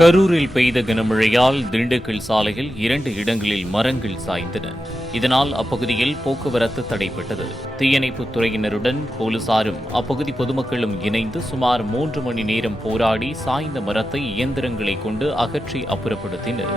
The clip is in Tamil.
கரூரில் பெய்த கனமழையால் திண்டுக்கல் சாலையில் 2 இடங்களில் மரங்கள் சாய்ந்தன. இதனால் அப்பகுதியில் போக்குவரத்து தடைப்பட்டது. தீயணைப்புத் துறையினருடன் போலீசாரும் அப்பகுதி பொதுமக்களும் இணைந்து சுமார் 3 மணி நேரம் போராடி சாய்ந்த மரத்தை இயந்திரங்களை கொண்டு அகற்றி அப்புறப்படுத்தினர்.